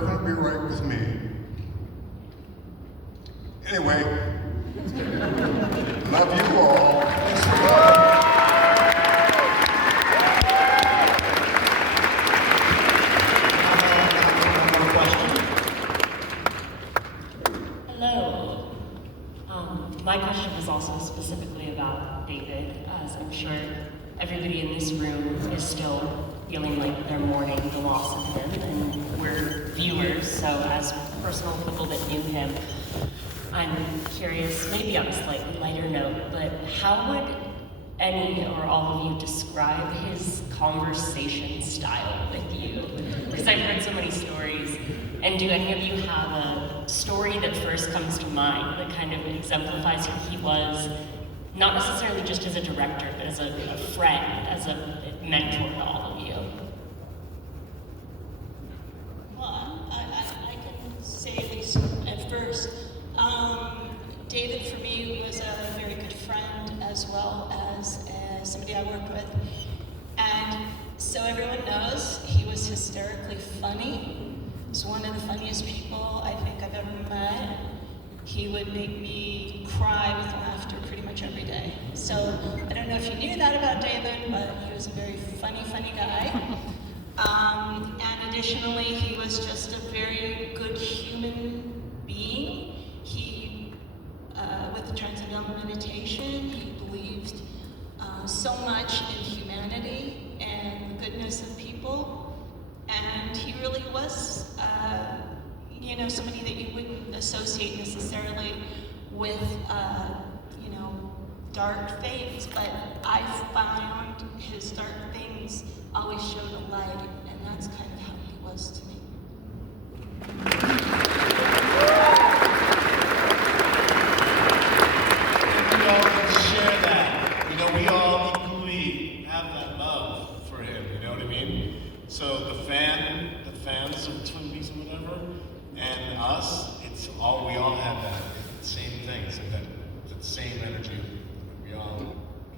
never gonna be right with me. Anyway, love you all. Hello. My question is also specifically about David, as I'm sure everybody in this room is still feeling like they're mourning the loss of him, and we're viewers, so as personal people that knew him, I'm curious, maybe on a slightly lighter note, but how would any or all of you describe his conversation style with you? Because I've heard so many stories, and do any of you have a story that first comes to mind that kind of exemplifies who he was, not necessarily just as a director, but as a friend, as a mentor to all of you? Well, I can say at least at first. David for me was a very good friend as well as somebody I worked with. And so everyone knows he was hysterically funny. He's one of the funniest people I think I've ever met. He would make me cry with laughter pretty much every day. So I don't know if you knew that about David, but he was a very funny guy. And additionally, he was just a very good human being. With the Transcendental Meditation, he believed so much in humanity and the goodness of people. And he really was, somebody that you wouldn't associate necessarily with, dark things, but I found his dark things always showed a light, and that's kind of how he was to me. We all can share that. We all equally have that love for him, you know what I mean? So the fans of Twin Peaks and whatever, and us, we all have that same thing, so that same energy. We all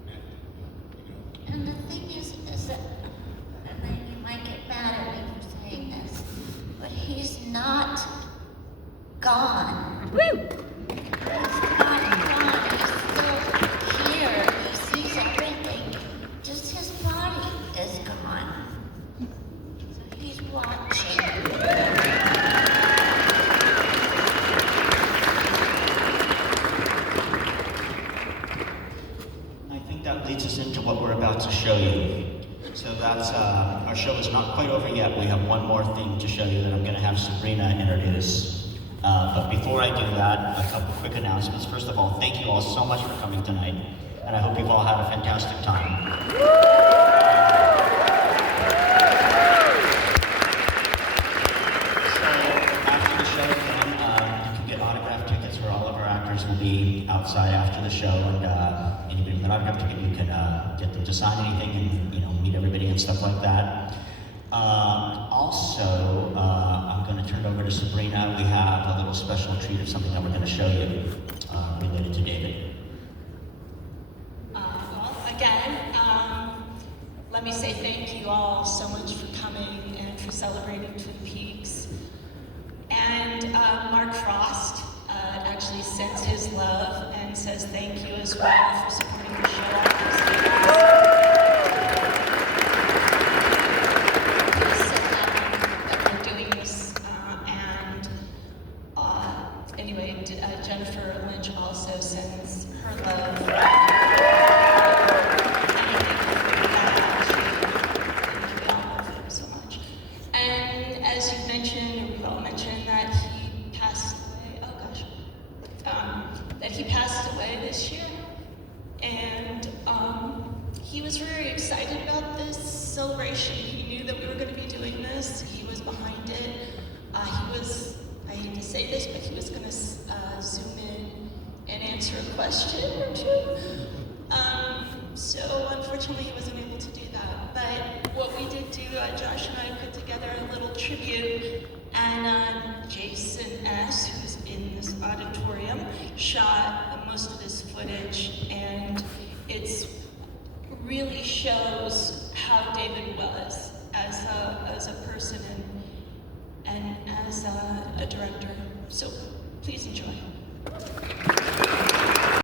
connect, And the thing is that, and you might get mad at me for saying this, but he's not gone. Woo! He's not gone. He's still here. He sees everything. Just his body is gone. So he's watching. That leads us into what we're about to show you. So that's, our show is not quite over yet. We have one more thing to show you that I'm going to have Sabrina introduce. But before I do that, a couple quick announcements. First of all, thank you all so much for coming tonight, and I hope you've all had a fantastic time. So after the show, you can get autograph tickets where all of our actors will be outside after the show, and anybody with an autograph ticket, you can get them to sign anything and meet everybody and stuff like that. Also, I'm going to turn it over to Sabrina. We have a little special treat of something that we're going to show you related to David. Again, let me say thank you all so much for coming and for celebrating Twin Peaks. And Mark Frost actually sends his love and says thank you as well for supporting the show. He's so happy that we're doing this. Anyway, Jennifer Lynch also sends her love. He was very excited about this celebration. He knew that we were going to be doing this. He was behind it. He was, I hate to say this, but he was going to zoom in and answer a question or two. So unfortunately he wasn't able to do that. But what we did do, Josh and I put together a little tribute, and Jason S., who's in this auditorium, shot most of this footage, and it's really shows how David was as a person, and as a director. So please enjoy.